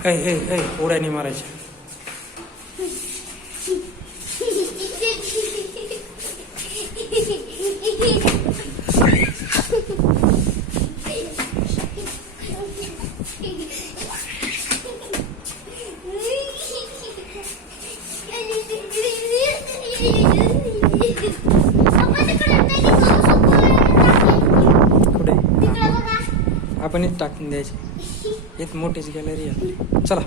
उड्या नाही मारायच्या. कुठे आपणच टाकून द्यायची. एक मोठीच गॅलरी आहे. चला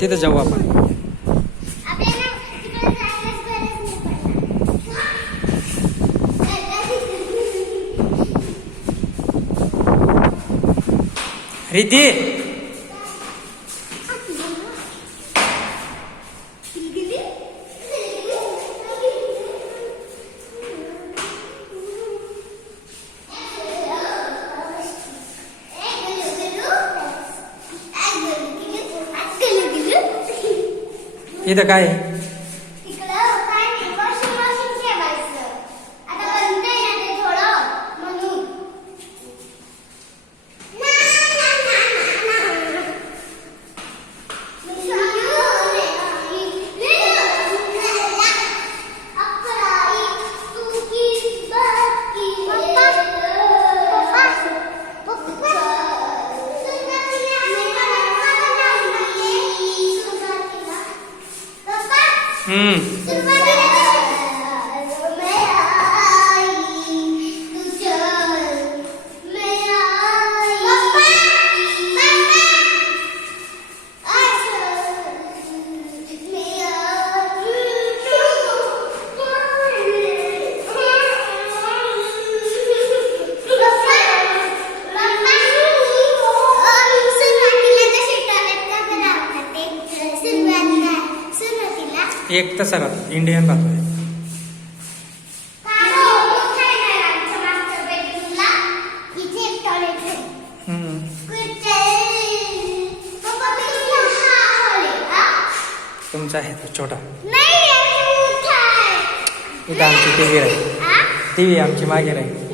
तिथं जाऊ आपण. रिद्धी इथं काय आहे? एक तसा राहतो इंडियन राहतो. तुमचा आहे तो छोटा. इथं आमची टीव्ही राहील. टीव्ही आमची मागे राहील.